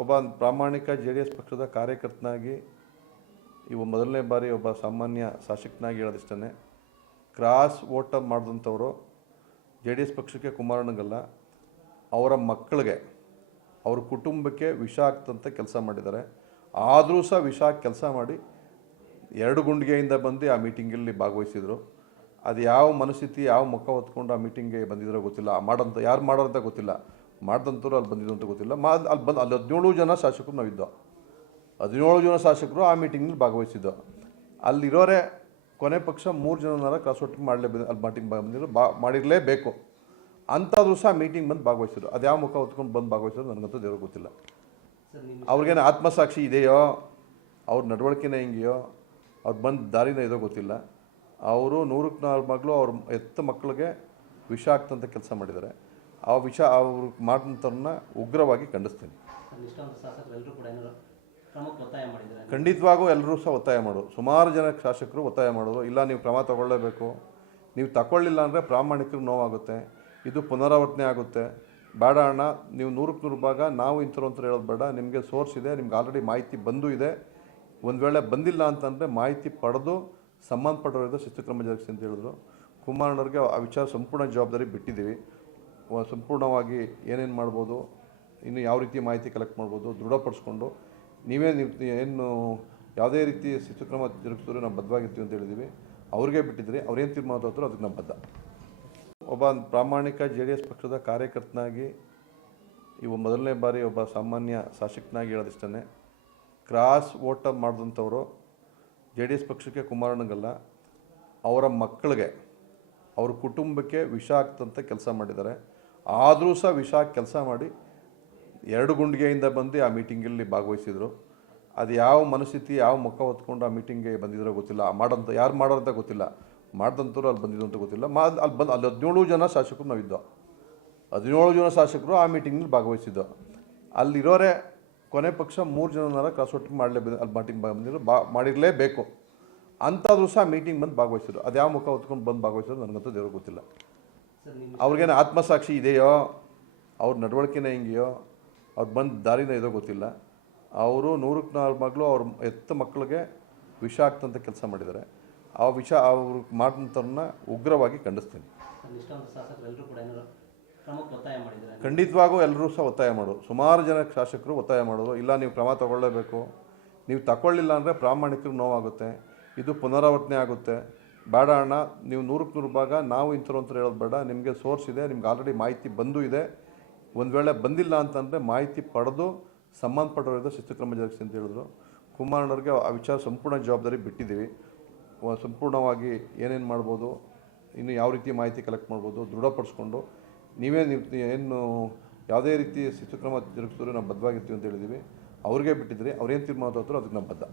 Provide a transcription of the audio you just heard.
ಒಬ್ಬ ಪ್ರಾಮಾಣಿಕ JDS ಪಕ್ಷದ ಕಾರ್ಯಕರ್ತನಾಗಿ ಇವು ಮೊದಲನೇ ಬಾರಿ ಒಬ್ಬ ಸಾಮಾನ್ಯ ಶಾಸಕನಾಗಿ ಹೇಳೋದಿಷ್ಟೇ, ಕ್ರಾಸ್ ವೋಟ್ ಮಾಡಿದಂಥವರು JDS ಪಕ್ಷಕ್ಕೆ ಕುಮಾರಣ್ಣಗಲ್ಲ, ಅವರ ಮಕ್ಕಳಿಗೆ ಅವ್ರ ಕುಟುಂಬಕ್ಕೆ ವಿಷ ಆಗ್ತಂತ ಕೆಲಸ ಮಾಡಿದ್ದಾರೆ. ಆದರೂ ಸಹ ವಿಷ ಕೆಲಸ ಮಾಡಿ 2 ಗುಂಡಿಗೆಯಿಂದ ಬಂದು ಆ ಮೀಟಿಂಗಲ್ಲಿ ಭಾಗವಹಿಸಿದರು. ಅದು ಯಾವ ಮನಸ್ಥಿತಿ ಯಾವ ಮುಖ ಹೊತ್ಕೊಂಡು ಆ ಮೀಟಿಂಗ್ಗೆ ಬಂದಿದ್ರೋ ಗೊತ್ತಿಲ್ಲ. ಯಾರು ಮಾಡೋರಂತ ಗೊತ್ತಿಲ್ಲ, ಮಾಡಿದಂಥವ್ರು ಅಲ್ಲಿ ಬಂದಿದ್ದು ಅಂತ ಗೊತ್ತಿಲ್ಲ. ಅಲ್ಲಿ 17 ಜನ ಶಾಸಕರು ನಾವಿದ್ದೋ, 17 ಜನ ಶಾಸಕರು ಆ ಮೀಟಿಂಗ್ನಲ್ಲಿ ಭಾಗವಹಿಸಿದ್ದೋ. ಅಲ್ಲಿರೋರೆ ಕೊನೆ ಪಕ್ಷ 3 ಜನನಾರ ಕ್ರಾಸ್ ವೋಟಿಂಗ್ ಅಲ್ಲಿ ಮೀಟಿಂಗ್ ಬಂದಿದ್ರು, ಮಾಡಿರಲೇಬೇಕು ಅಂತಾದರೂ ಸಹ ಮೀಟಿಂಗ್ ಬಂದು ಭಾಗವಹಿಸಿದ್ರು. ಅದು ಯಾವ ಮುಖ ಹೊತ್ಕೊಂಡು ಬಂದು ಭಾಗವಹಿಸಿದ್ರು ನನಗಂತೂ ದೇವ್ರಿಗೆ ಗೊತ್ತಿಲ್ಲ. ಅವ್ರಿಗೇನು ಆತ್ಮಸಾಕ್ಷಿ ಇದೆಯೋ, ಅವ್ರ ನಡವಳಿಕೆನೇ ಹಿಂಗೆಯೋ, ಅವ್ರು ಬಂದು ದಾರಿನೇ ಇದೋ ಗೊತ್ತಿಲ್ಲ. ಅವರು 100ಕ್ಕೆ 4 ಮಕ್ಕಳು ಅವ್ರ ಎತ್ತ ಮಕ್ಕಳಿಗೆ ವಿಷ ಆಗ್ತಂತ ಕೆಲಸ ಮಾಡಿದ್ದಾರೆ. ಆ ವಿಷ ಅವ್ರು ಮಾಡಿದಂಥವ್ರನ್ನ ಉಗ್ರವಾಗಿ ಖಂಡಿಸ್ತೀನಿ. ಖಂಡಿತವಾಗೂ ಎಲ್ಲರೂ ಸಹ ಒತ್ತಾಯ ಮಾಡೋದು, ಸುಮಾರು ಜನ ಶಾಸಕರು ಒತ್ತಾಯ ಮಾಡೋದು, ಇಲ್ಲ ನೀವು ಕ್ರಮ ತಗೊಳ್ಳೇಬೇಕು, ನೀವು ತಗೊಳ್ಳಿಲ್ಲ ಅಂದರೆ ಪ್ರಾಮಾಣಿಕರು ನೋವಾಗುತ್ತೆ, ಇದು ಪುನರಾವರ್ತನೆ ಆಗುತ್ತೆ, ಬೇಡ ಅಣ್ಣ ನೀವು 100ಕ್ಕೆ 100 ಭಾಗ ನಾವು ಇಂಥವ್ರು ಹೇಳೋದು ಬೇಡ, ನಿಮಗೆ ಸೋರ್ಸ್ ಇದೆ, ನಿಮ್ಗೆ ಆಲ್ರೆಡಿ ಮಾಹಿತಿ ಬಂದು ಇದೆ, ಒಂದು ವೇಳೆ ಬಂದಿಲ್ಲ ಅಂತಂದರೆ ಮಾಹಿತಿ ಪಡೆದು ಸಂಬಂಧಪಟ್ಟವರಿಂದ ಶಿಸ್ತುಕ್ರಮ ಜರುಗಿಸಿ ಅಂತ ಹೇಳಿದ್ರು. ಕುಮಾರಣ್ಣವ್ರಿಗೆ ಆ ವಿಚಾರ ಸಂಪೂರ್ಣ ಜವಾಬ್ದಾರಿ ಬಿಟ್ಟಿದ್ದೀವಿ. ಸಂಪೂರ್ಣವಾಗಿ ಏನೇನು ಮಾಡ್ಬೋದು, ಇನ್ನು ಯಾವ ರೀತಿ ಮಾಹಿತಿ ಕಲೆಕ್ಟ್ ಮಾಡ್ಬೋದು ದೃಢಪಡಿಸ್ಕೊಂಡು ನೀವು ಏನು ಯಾವುದೇ ರೀತಿ ಶಿಸ್ತುಕ್ರಮ ಜರುಗಿಸಿದ್ರು ನಾವು ಬದ್ಧವಾಗಿರ್ತೀವಿ ಅಂತ ಹೇಳಿದ್ದೀವಿ. ಅವ್ರಿಗೆ ಬಿಟ್ಟಿದ್ರಿ, ಅವ್ರೇನು ತೀರ್ಮಾನ ತಗೋತಾರೋ ಅದಕ್ಕೆ ನಾವು ಬದ್ಧ. ಒಬ್ಬ ಪ್ರಾಮಾಣಿಕ JDS ಪಕ್ಷದ ಕಾರ್ಯಕರ್ತನಾಗಿ ಇವು ಮೊದಲನೇ ಬಾರಿ ಒಬ್ಬ ಸಾಮಾನ್ಯ ಶಾಸಕನಾಗಿ ಹೇಳೋದಿಷ್ಟೇ, ಕ್ರಾಸ್ ವೋಟ್ ಮಾಡಿದಂಥವರು JDS ಪಕ್ಷಕ್ಕೆ ಕುಮಾರಣ್ಣಗಲ್ಲ, ಅವರ ಮಕ್ಕಳಿಗೆ ಅವ್ರ ಕುಟುಂಬಕ್ಕೆ ವಿಷ ಆಗ್ತಂತ ಕೆಲಸ ಮಾಡಿದ್ದಾರೆ. ಆದರೂ ಸಹ ವಿಷ ಕೆಲಸ ಮಾಡಿ 2 ಗುಂಡಿಗೆಯಿಂದ ಬಂದು ಆ ಮೀಟಿಂಗಲ್ಲಿ ಭಾಗವಹಿಸಿದರು. ಅದು ಯಾವ ಮನಸ್ಥಿತಿ ಯಾವ ಮುಖ ಹೊತ್ಕೊಂಡು ಆ ಮೀಟಿಂಗ್ಗೆ ಬಂದಿದ್ರೋ ಗೊತ್ತಿಲ್ಲ. ಯಾರು ಮಾಡೋರಂತ ಗೊತ್ತಿಲ್ಲ, ಮಾಡಿದಂಥವ್ರು ಅಲ್ಲಿ ಬಂದಿದ್ದು ಅಂತ ಗೊತ್ತಿಲ್ಲ. ಅಲ್ಲಿ 17 ಜನ ಶಾಸಕರು ನಾವಿದ್ದೋ, 17 ಜನ ಶಾಸಕರು ಆ ಮೀಟಿಂಗ್ನಲ್ಲಿ ಭಾಗವಹಿಸಿದ್ದೋ. ಅಲ್ಲಿರೋರೆ ಕೊನೆ ಪಕ್ಷ 3 ಜನನಾರ ಕ್ರಾಸ್ ವೋಟಿಂಗ್ ಅಲ್ಲಿ ಮೀಟಿಂಗ್ ಬಂದಿದ್ರು, ಮಾಡಿರಲೇಬೇಕು ಅಂತಾದರೂ ಸಹ ಮೀಟಿಂಗ್ ಬಂದು ಭಾಗವಹಿಸಿದ್ರು. ಅದು ಯಾವ ಮುಖ ಹೊತ್ಕೊಂಡು ಬಂದು ಭಾಗವಹಿಸಿದ್ರು ನನಗಂತೂ ದೇವ್ರಿಗೆ ಗೊತ್ತಿಲ್ಲ. ಅವ್ರಿಗೇನು ಆತ್ಮಸಾಕ್ಷಿ ಇದೆಯೋ, ಅವ್ರ ನಡವಳಿಕೆನೇ ಹಿಂಗೆಯೋ, ಅವ್ರು ಬಂದು ದಾರಿನೇ ಇದೋ ಗೊತ್ತಿಲ್ಲ. ಅವರು 100ಕ್ಕೆ 4 ಮಕ್ಕಳು ಅವ್ರ ಎತ್ತ ಮಕ್ಕಳಿಗೆ ವಿಷ ಆಗ್ತಂತ ಕೆಲಸ ಮಾಡಿದ್ದಾರೆ. ಆ ವಿಷ ಅವ್ರು ಮಾಡಿದಂಥವ್ರನ್ನ ಉಗ್ರವಾಗಿ ಖಂಡಿಸ್ತೀನಿ. ಖಂಡಿತವಾಗೂ ಎಲ್ಲರೂ ಸಹ ಒತ್ತಾಯ ಮಾಡೋದು, ಸುಮಾರು ಜನ ಶಾಸಕರು ಒತ್ತಾಯ ಮಾಡೋದು, ಇಲ್ಲ ನೀವು ಕ್ರಮ ತಗೊಳ್ಳೇಬೇಕು, ನೀವು ತಗೊಳ್ಳಿಲ್ಲ ಅಂದರೆ ಪ್ರಾಮಾಣಿಕರು ನೋವಾಗುತ್ತೆ, ಇದು ಪುನರಾವರ್ತನೆ ಆಗುತ್ತೆ, ಬೇಡ ಅಣ್ಣ ನೀವು 100ಕ್ಕೆ 100 ಭಾಗ ನಾವು ಇಂಥವ್ರು ಹೇಳೋದು ಬೇಡ, ನಿಮಗೆ ಸೋರ್ಸ್ ಇದೆ, ನಿಮ್ಗೆ ಆಲ್ರೆಡಿ ಮಾಹಿತಿ ಬಂದು ಇದೆ, ಒಂದು ವೇಳೆ ಬಂದಿಲ್ಲ ಅಂತಂದರೆ ಮಾಹಿತಿ ಪಡೆದು ಸಂಬಂಧಪಟ್ಟವರಿಂದ ಶಿಸ್ತುಕ್ರಮ ಜರುಗಿಸಿ ಅಂತ ಹೇಳಿದ್ರು. ಕುಮಾರಣ್ಣವ್ರಿಗೆ ಆ ವಿಚಾರ ಸಂಪೂರ್ಣ ಜವಾಬ್ದಾರಿ ಬಿಟ್ಟಿದ್ದೀವಿ. ಸಂಪೂರ್ಣವಾಗಿ ಏನೇನು ಮಾಡ್ಬೋದು, ಇನ್ನು ಯಾವ ರೀತಿ ಮಾಹಿತಿ ಕಲೆಕ್ಟ್ ಮಾಡ್ಬೋದು ದೃಢಪಡಿಸ್ಕೊಂಡು ಏನು ಯಾವುದೇ ರೀತಿ ಶಿಸ್ತುಕ್ರಮ ಜರುಗಿಸಿದ್ರು ನಾವು ಬದ್ಧವಾಗಿರ್ತೀವಿ ಅಂತ ಹೇಳಿದ್ದೀವಿ. ಅವ್ರಿಗೆ ಬಿಟ್ಟಿದ್ರಿ, ಅವ್ರೇನು ತೀರ್ಮಾನ ತಗೋತಾರೋ ಅದಕ್ಕೆ ನಾವು ಬದ್ಧ.